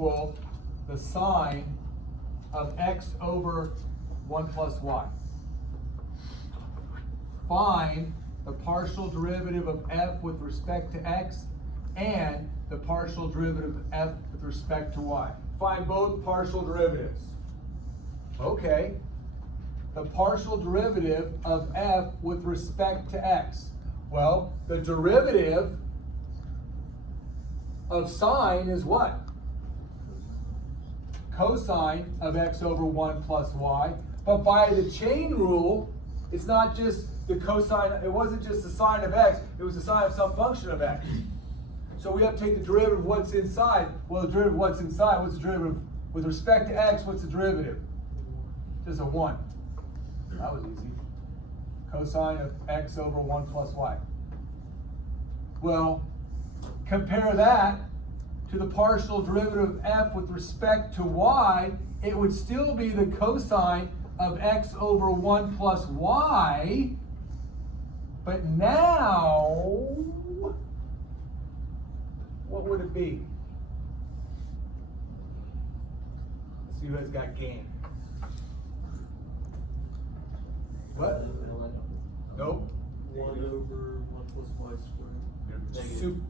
equal the sine of x over 1 plus y. Find the partial derivative of f with respect to x and the partial derivative of f with respect to y. Find both partial derivatives. Okay. The partial derivative of f with respect to x. Well, the derivative of sine is what? Cosine of x over 1 plus y. But by the chain rule, it's not just the cosine, it wasn't just the sine of x, it was the sine of some function of x. So we have to take the derivative of what's inside. Well, the derivative of what's inside, what's the derivative? With respect to x, what's the derivative? Just a 1. That was easy. Cosine of x over 1 plus y. Well, compare that to the partial derivative of f with respect to y, it would still be the cosine of x over 1 plus y. But now, what would it be? Let's see who has got gain. What? Nope. 1 over 1 plus y squared.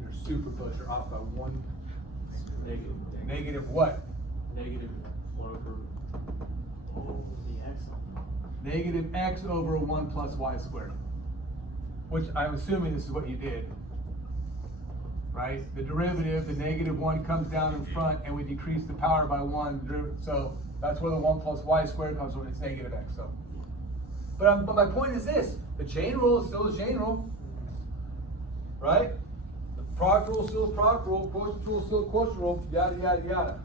You're super close. You're off by 1. Negative. Negative what? Negative 1 over the x. Negative x over 1 plus y squared. Which I'm assuming this is what you did. Right? The derivative, the negative 1 comes down in front and we decrease the power by 1. So that's where the 1 plus y squared comes from. It's negative x. So. But my point is this. The chain rule is still the chain rule. Right? The product rule is still a product rule. Quotient rule is still a quotient rule. Yada, yada, yada.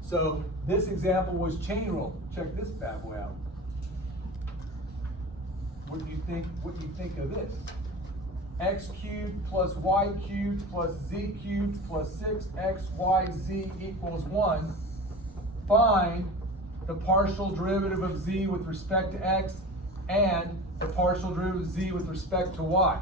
So this example was chain rule. Check this bad boy out. What do you think of this? X cubed plus y cubed plus z cubed plus 6xyz equals 1. Find the partial derivative of z with respect to x and the partial derivative of z with respect to y.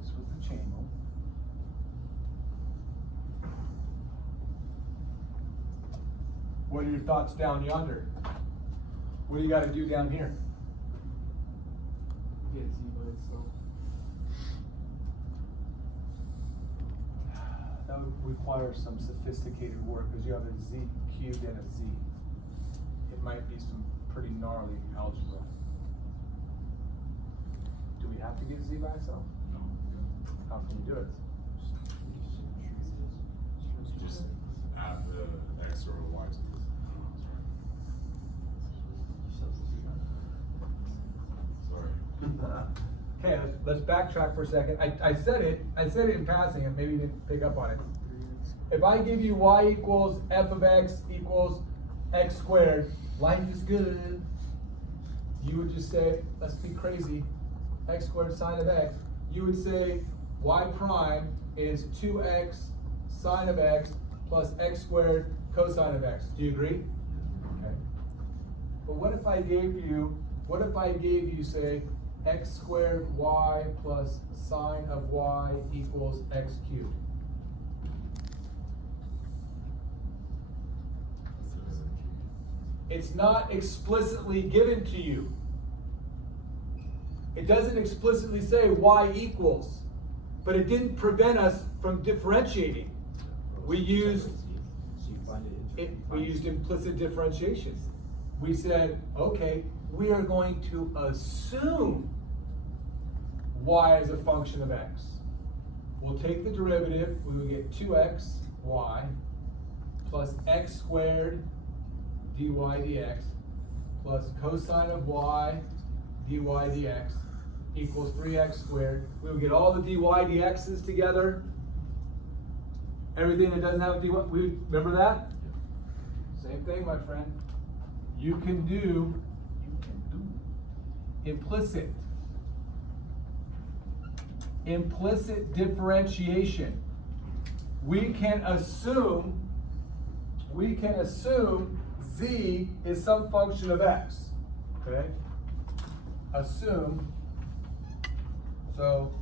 This was the chain rule. What are your thoughts down yonder? What do you got to do down here? Get z by itself. That would require some sophisticated work because you have a z cubed and a z. It might be some pretty gnarly algebra. Do we have to get z by itself? No. How can we do it? Just add the x or the y to this. Sorry. Okay, let's backtrack for a second. I said it in passing and maybe you didn't pick up on it. If I give you y equals f of x equals x squared, life is good. You would just say, let's be crazy, x squared sine of x. You would say y prime is 2x sine of x plus x squared cosine of x. Do you agree? Okay. But what if I gave you, say, x squared y plus sine of y equals x cubed? It's not explicitly given to you. It doesn't explicitly say y equals, but it didn't prevent us from differentiating. We used implicit differentiation. We said, okay, we are going to assume y is a function of x. We'll take the derivative, we will get 2x y plus x squared dy dx plus cosine of y dy dx equals 3x squared. We will get all the dy dx's together. Everything that doesn't have a dy, remember that? Same thing, my friend. You can do implicit differentiation. We can assume z is some function of x. Okay? assume, so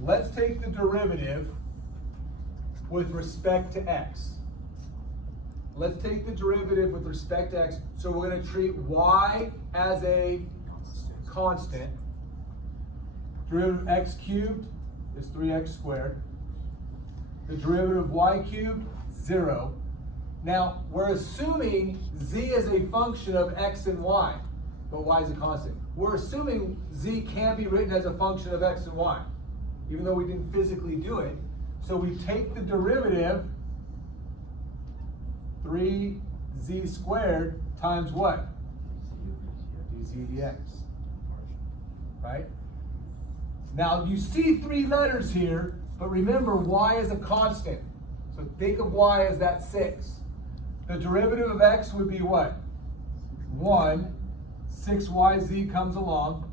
let's take the derivative with respect to x. Let's take the derivative with respect to x. So we're going to treat y as a constant. Derivative of x cubed is 3x squared. The derivative of y cubed, 0. Now, we're assuming z is a function of x and y, but y is a constant. We're assuming z can be written as a function of x and y, even though we didn't physically do it. So we take the derivative, 3z squared times what? dz dx, right? Now you see 3 letters here, but remember y is a constant. So think of y as that 6. The derivative of x would be what? 1, 6yz comes along.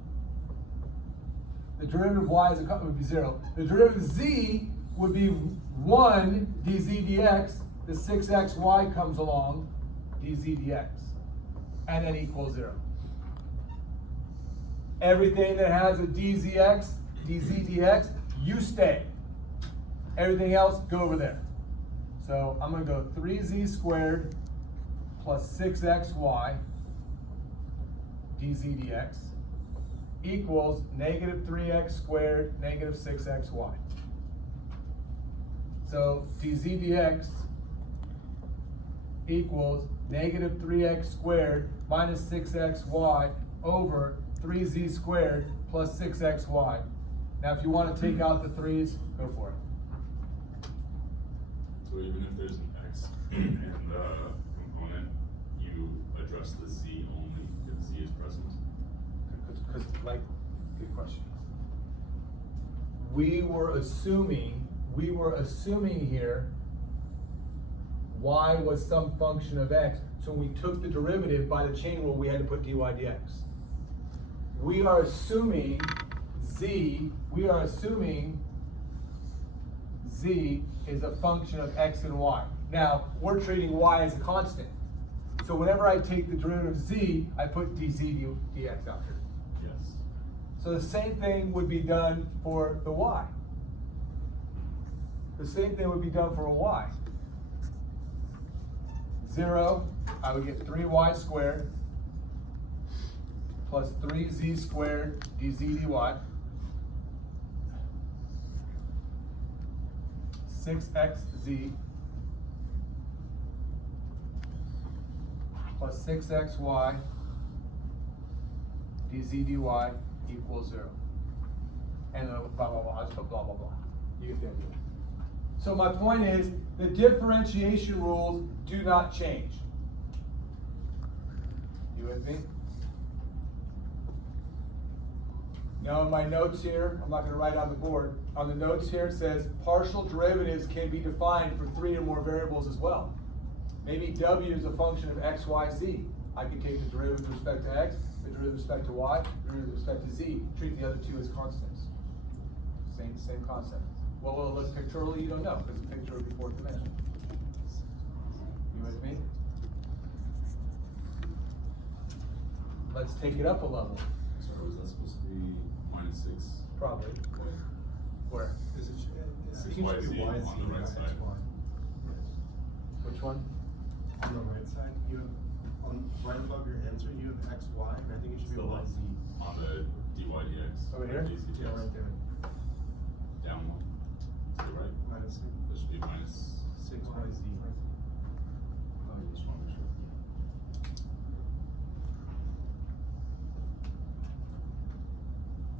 The derivative of y is would be 0. The derivative of z would be 1 dz dx. The 6xy comes along, dz dx, and then equals 0. Everything that has a dzx, dz dx, you stay. Everything else, go over there. So I'm going to go 3z squared plus 6xy dz dx equals negative 3x squared negative 6xy. So dz dx equals negative 3x squared minus 6xy over 3z squared plus 6xy. Now if you want to take out the 3's, go for it. So even if there's an x in the component, you address the z only if z is present? Because, like, good question. We were assuming here y was some function of x. So when we took the derivative by the chain rule, we had to put dy dx. We are assuming z is a function of x and y. Now, we're treating y as a constant. So whenever I take the derivative of z, I put dz dx out here. Yes. So the same thing would be done for the y. The same thing would be done for a y. 0, I would get 3y squared plus 3z squared dz dy. 6xz plus 6xy dz dy equals 0. And then blah, blah, blah, I just put blah, blah, blah. You get the idea. So my point is, the differentiation rules do not change. You with me? Now in my notes here, I'm not going to write on the board. On the notes here it says partial derivatives can be defined for 3 or more variables as well. Maybe w is a function of x, y, z. I can take the derivative with respect to x, the derivative with respect to y, the derivative with respect to z, treat the other 2 as constants. Same concept. What will it look pictorially? You don't know, because the picture would be 4th dimension. You with me? Let's take it up a level. Sorry, was that supposed to be minus 6? Probably. Where? Is it? Six y z on the right side. Which one? On the right side, you have, right above your answer, you have x, y, and I think it should be Still y, z. on the dy dx. Over here? dz Yeah, dx. right there. Down 1. To the right. Minus That should be minus 6 y, z. Oh, you just want to make sure.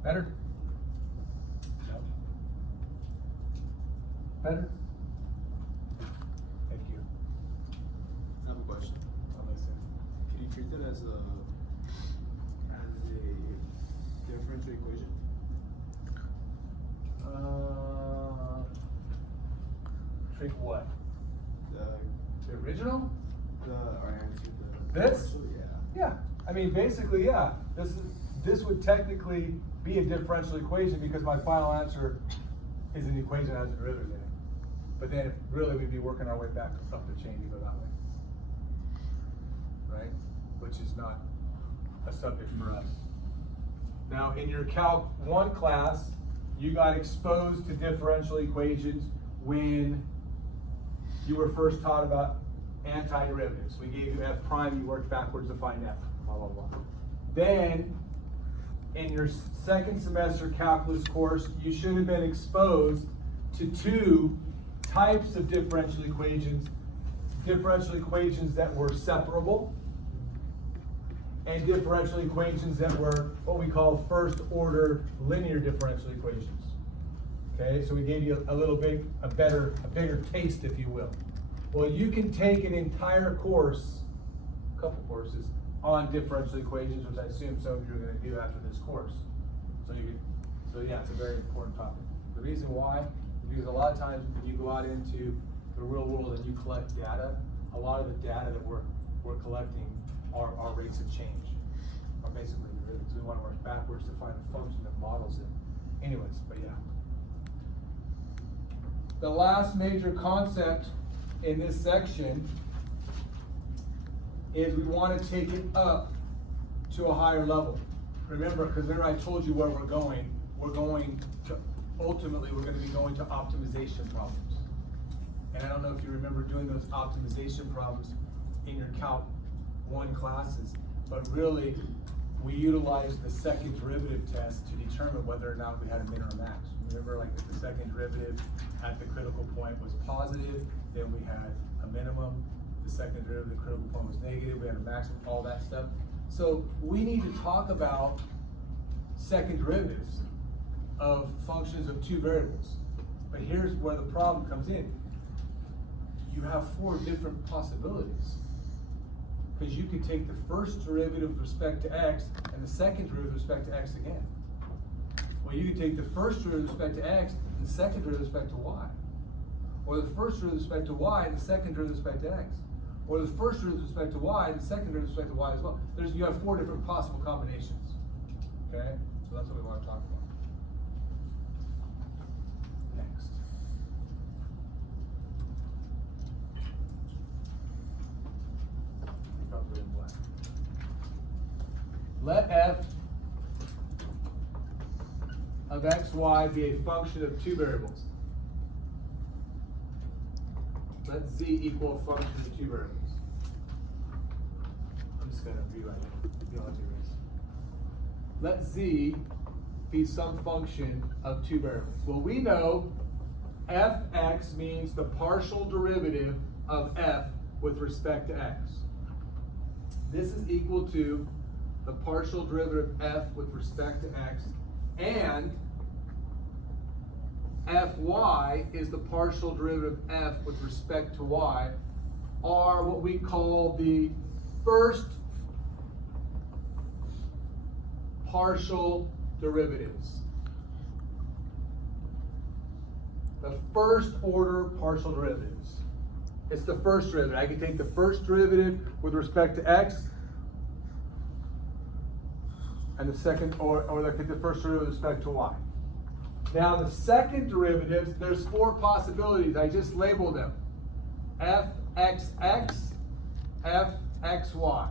Better? Better? Thank you. I have a question. I'll listen. Can you treat that as a differential equation? Treat what? The The original? our answer. This? So, yeah. Yeah. I mean, basically, yeah. This would technically be a differential equation because my final answer is an equation that has a derivative in it. But then really we'd be working our way back up the chain to go that way. Right? Which is not a subject for us. Now, in your Calc 1 class, you got exposed to differential equations when you were first taught about antiderivatives. We gave you f prime, you worked backwards to find f, blah, blah, blah. Then, in your second semester calculus course, you should have been exposed to two types of differential equations that were separable, and differential equations that were what we call first order linear differential equations. Okay, so we gave you a little bit, a bigger taste, if you will. Well, you can take an entire course, a couple courses, on differential equations, which I assume some of you are going to do after this course. So yeah, it's a very important topic. The reason why is because a lot of times when you go out into the real world and you collect data, a lot of the data that we're collecting are rates of change, or basically derivatives. We want to work backwards to find a function that models it. Anyways, but yeah. The last major concept in this section is we want to take it up to a higher level. Remember, because remember I told you where we're going to, ultimately we're going to be going to optimization problems. And I don't know if you remember doing those optimization problems in your Calc 1 classes, but really we utilized the second derivative test to determine whether or not we had a min or a max. Remember, like if the second derivative at the critical point was positive, then we had a minimum. The second derivative at the critical point was negative, we had a maximum, all that stuff. So we need to talk about second derivatives of functions of two variables. But here's where the problem comes in. You have 4 different possibilities. Because you could take the first derivative with respect to x and the second derivative with respect to x again. Well, you could take the first derivative with respect to x and the second derivative with respect to y. Or the first derivative with respect to y and the second derivative with respect to x. Or the first derivative with respect to y and the second derivative with respect to y as well. You have 4 different possible combinations. Okay? So that's what we want to talk about. Next. Let f of xy be a function of 2 variables. Let z equal a function of 2 variables. I'm just going to rewrite it. You don't have to erase. Let z be some function of 2 variables. Well, we know fx means the partial derivative of f with respect to x. This is equal to the partial derivative of f with respect to x, and fy is the partial derivative of f with respect to y, are what we call the first partial derivatives. The first order partial derivatives. It's the first derivative. I can take the first derivative with respect to x, and the second, or I can take the first derivative with respect to y. Now the second derivatives, there's 4 possibilities. I just labeled them. fxx, fxy,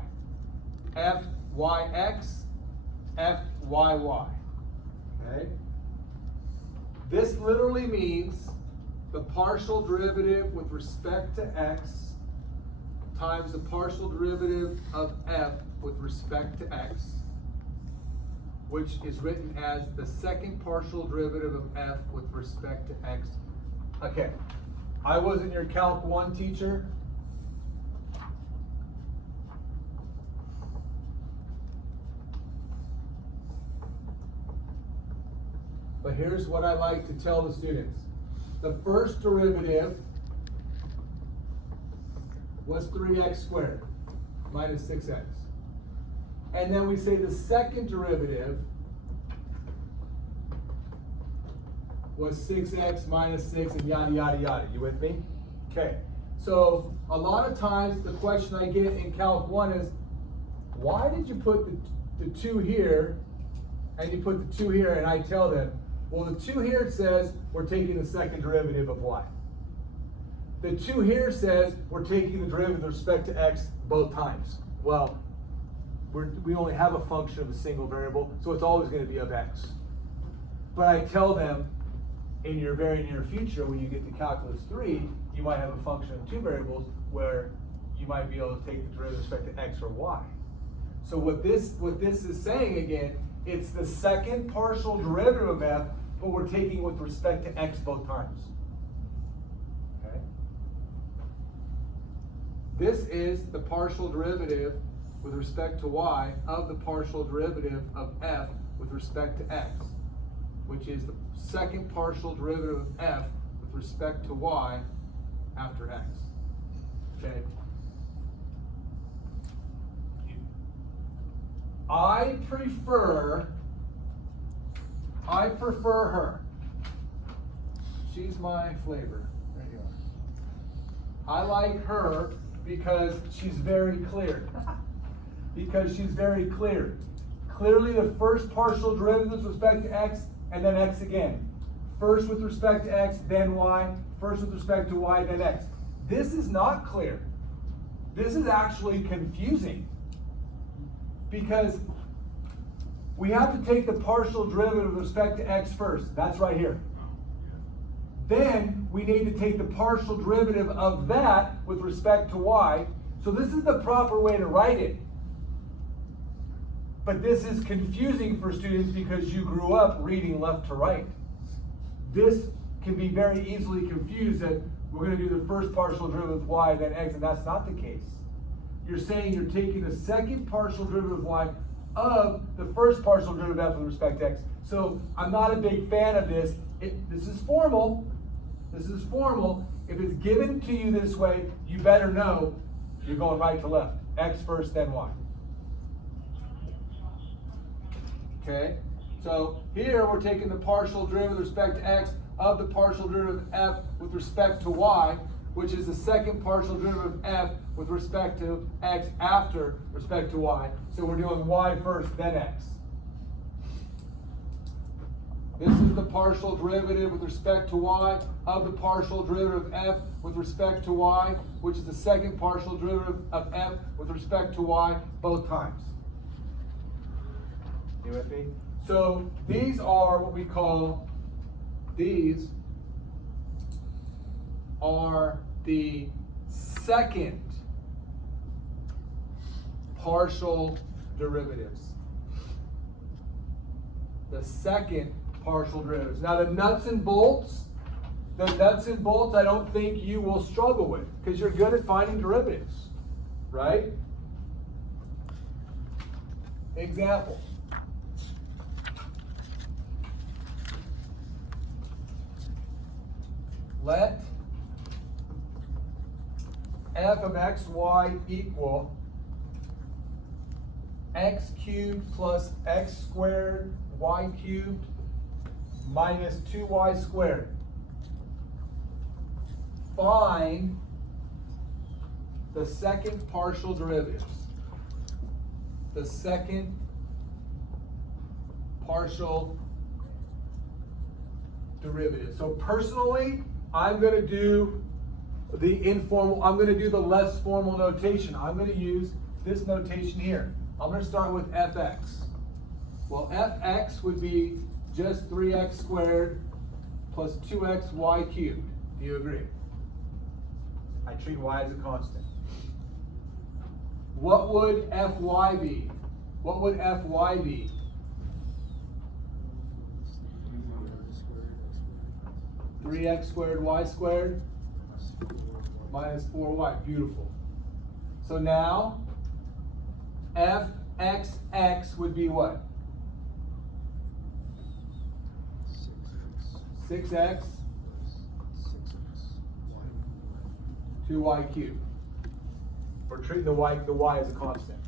fyx, fyy. Okay? This literally means the partial derivative with respect to x times the partial derivative of f with respect to x, which is written as the second partial derivative of f with respect to x. Okay, I wasn't your Calc 1 teacher. But here's what I like to tell the students. The first derivative was 3x squared minus 6x. And then we say the second derivative was 6x minus 6 and yada, yada, yada. You with me? Okay. So a lot of times the question I get in Calc 1 is, why did you put the 2 here and you put the 2 here? And I tell them, well, the 2 here says we're taking the second derivative of y. The 2 here says we're taking the derivative with respect to x both times. Well, we only have a function of a single variable, so it's always going to be of x. But I tell them, in your very near future, when you get to calculus 3, you might have a function of two variables where you might be able to take the derivative with respect to x or y. So what this is saying again, it's the second partial derivative of f, but we're taking it with respect to x both times. Okay? This is the partial derivative with respect to y of the partial derivative of f with respect to x, which is the second partial derivative of f with respect to y after x. Okay? I prefer her. She's my flavor. There you are. I like her because she's very clear. Because she's very clear. Clearly the first partial derivative with respect to x, and then x again. First with respect to x, then y. First with respect to y, then x. This is not clear. This is actually confusing. Because we have to take the partial derivative with respect to x first. That's right here. Then we need to take the partial derivative of that with respect to y. So this is the proper way to write it. But this is confusing for students because you grew up reading left to right. This can be very easily confused that we're going to do the first partial derivative with y, then x, and that's not the case. You're saying you're taking the second partial derivative of y of the first partial derivative of f with respect to x. So I'm not a big fan of this. This is formal. This is formal. If it's given to you this way, you better know you're going right to left. X first, then y. Okay? So here we're taking the partial derivative with respect to x of the partial derivative of f with respect to y, which is the second partial derivative of f with respect to x after respect to y. So we're doing y first, then x. This is the partial derivative with respect to y of the partial derivative of f with respect to y, which is the second partial derivative of f with respect to y both times. You with me? So these are what we call, these are the second partial derivatives. The second partial derivatives. Now the nuts and bolts I don't think you will struggle with because you're good at finding derivatives, right? Example. Let f of xy equal x cubed plus x squared y cubed minus 2y squared. Find the second partial derivatives. The second partial derivative. So personally, I'm going to do the informal, I'm going to do the less formal notation. I'm going to use this notation here. I'm going to start with fx. Well, fx would be just 3x squared plus 2xy cubed. Do you agree? I treat y as a constant. What would fy be? What would fy be? Three x squared y squared minus 4y. Beautiful. So now fxx would be what? 6x 2y cubed. We're treating the y as a constant.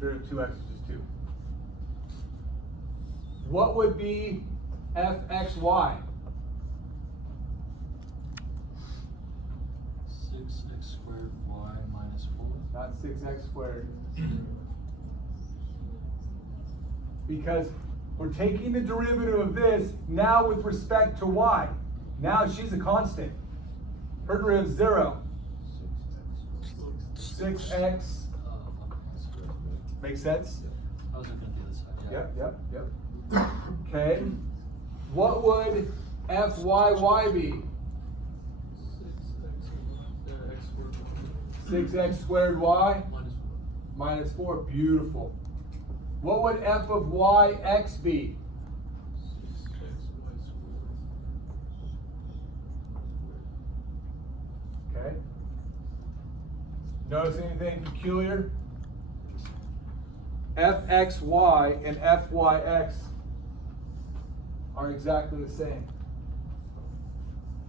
Derivative of 2x is just 2. What would be fxy? 6x squared y minus 4. Not 6x squared. Because we're taking the derivative of this now with respect to y. Now she's a constant. Her derivative is 0. 6x Make sense? I was looking at the other side, yeah. Yep. Okay. What would FYY be? 6x squared. 6x squared y Minus 4. minus 4. Beautiful. What would f of yx be? 6xy squared. Okay. Notice anything peculiar? fxy and fyx are exactly the same.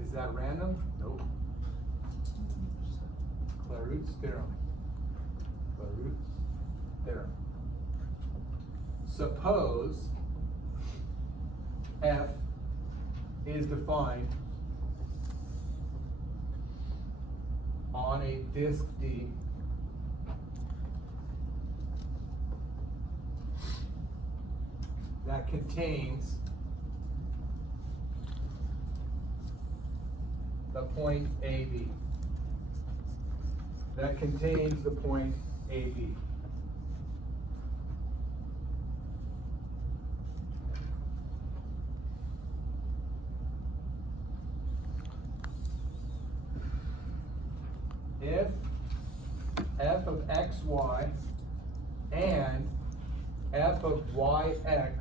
Is that random? Nope. Kalkulus theorem. Kalkulus theorem. Suppose f is defined on a disk D that contains the point AB. That contains the point AB. If f of xy and f of yx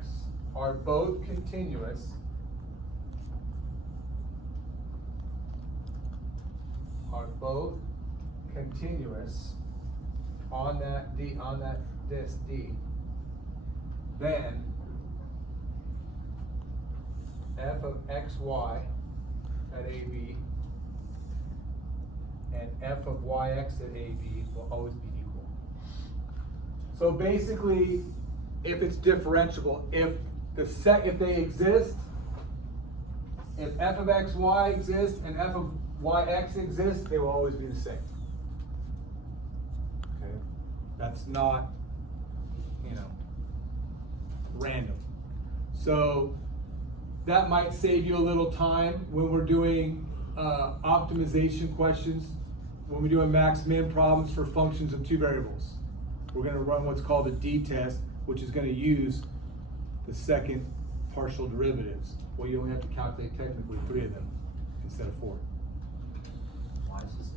are both continuous, on that disk D, then f of xy at AB and f of yx at AB will always be equal. So basically, if it's differentiable, if they exist, if f of xy exists and f of yx exists, they will always be the same. Okay, that's not, random. So that might save you a little time when we're doing optimization questions, when we're doing max-min problems for functions of two variables. We're going to run what's called a D-test, which is going to use the second partial derivatives. Well, you only have to calculate technically 3 of them instead of 4. Why is this a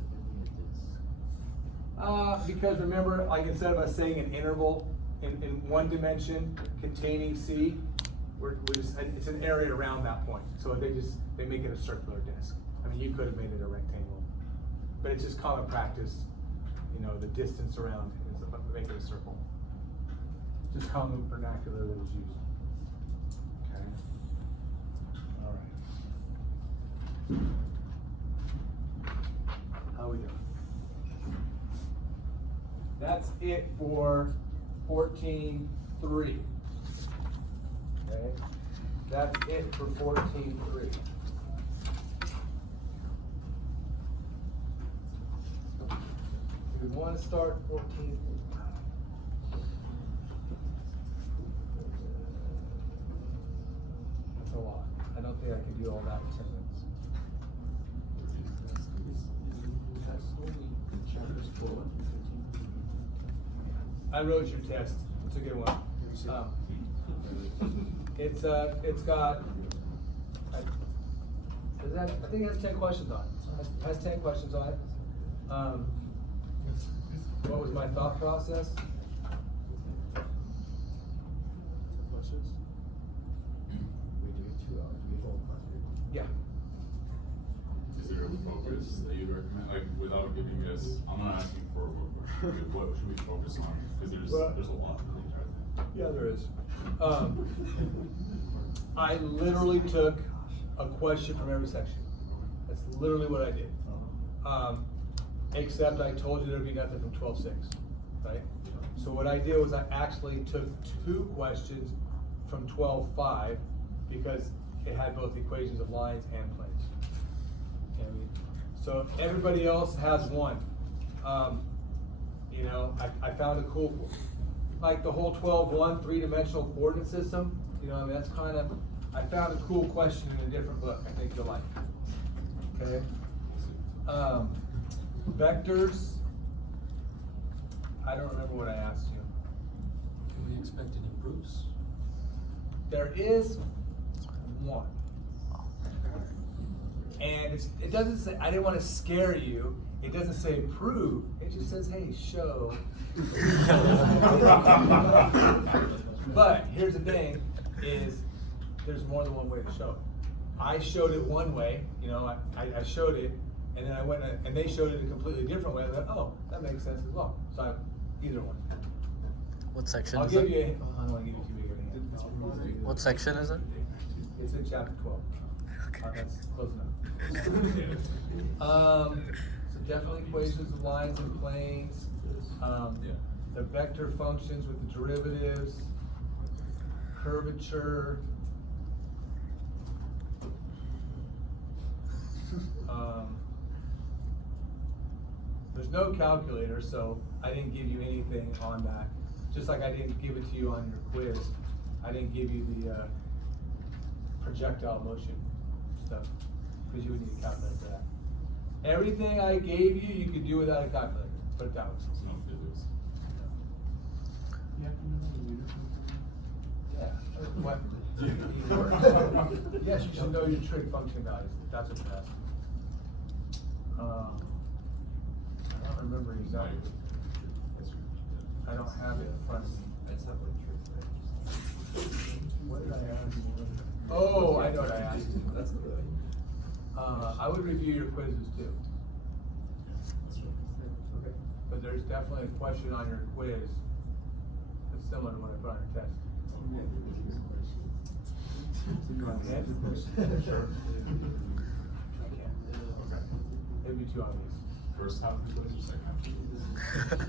disk? Because remember, like instead of us saying an interval in one dimension containing C, it's an area around that point. So they make it a circular disk. I mean, you could have made it a rectangle, but it's just common practice. The distance around is make it a circle. Just common vernacular that is used. Okay. All right. How we doing? That's it for 14.3. Okay. That's it for 14.3. We want to start 14. That's a lot. I don't think I can do all that in 10 minutes. I wrote your test. It's a good one. It's got. I think it has 10 questions on it. It has 10 questions on it. What was my thought process? Questions? We do 2 hours, we hold questions. Yeah. Is there a focus that you'd recommend, like, without giving us, I'm not asking for what should we focus on, because there's a lot of things, right? Yeah, there is. I literally took a question from every section. That's literally what I did. Except I told you there'd be nothing from 12.6, right? So what I did was I actually took 2 questions from 12.5 because it had both equations of lines and planes. And so everybody else has 1. I found a cool, like the whole 12.1 3-dimensional coordinate system. That's kind of, I found a cool question in a different book. I think you'll like it. Okay. Vectors. I don't remember what I asked you. we expect any proofs? There is one. And it doesn't say, I didn't want to scare you, it doesn't say prove, it just says, hey, show. But here's the thing, is there's more than one way to show it. I showed it one way, you know, I showed it, and then I went and they showed it a completely different way. I thought, oh, that makes sense as well. So I, either one. What section I'll is give it? you, I don't want to give you too big of a hint. What section is it? It's in chapter 12. That's close enough. So definitely equations of lines and planes. The vector functions with the derivatives, curvature. There's no calculator, so I didn't give you anything on that. Just like I didn't give it to you on your quiz. I didn't give you the projectile motion stuff, because you would need a calculator for that. Everything I gave you, you could do without a calculator. Put it that way. It's no physics. You have to know the unit function. Yeah. What? Yes, you should know your trig function values. That's what you're asking. I don't remember exactly. I don't have it in front of me. What did I ask? Oh, I know what I asked. That's good. I would review your quizzes too. Okay. But there's definitely a question on your quiz that's similar to what I put on your test. It'd be too obvious. First half of the quiz or second half of the quiz?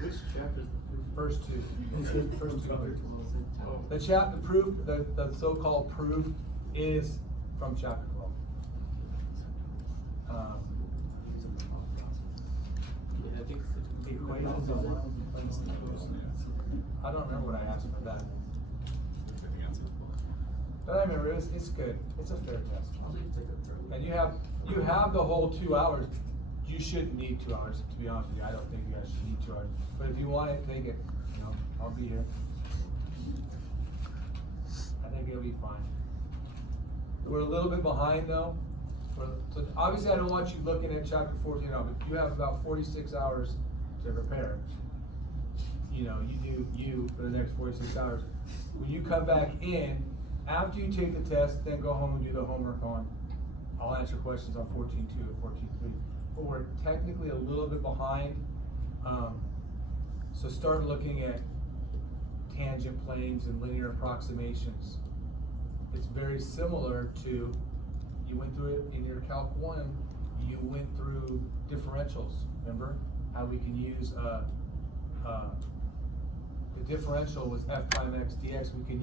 Which chapter is the proof? First two. First two. The proof, the so-called proof is from chapter 12. Yeah, I think Equations of lines and planes. I don't remember what I asked for that. I think that's it. But I remember it's good. It's a fair test. And you have the whole 2 hours. You shouldn't need 2 hours, to be honest with you. I don't think you guys should need 2 hours. But if you want it, take it. You know, I'll be here. I think it'll be fine. We're a little bit behind though. So obviously I don't want you looking at chapter 14 now, but you have about 46 hours to prepare. You know, you do for the next 46 hours. When you come back in, after you take the test, then go home and do the homework on. I'll answer questions on 14.2 and 14.3. But we're technically a little bit behind. So start looking at tangent planes and linear approximations. It's very similar to, you went through it in your Calc 1, you went through differentials, remember? How we can use, the differential was f prime x dx, we can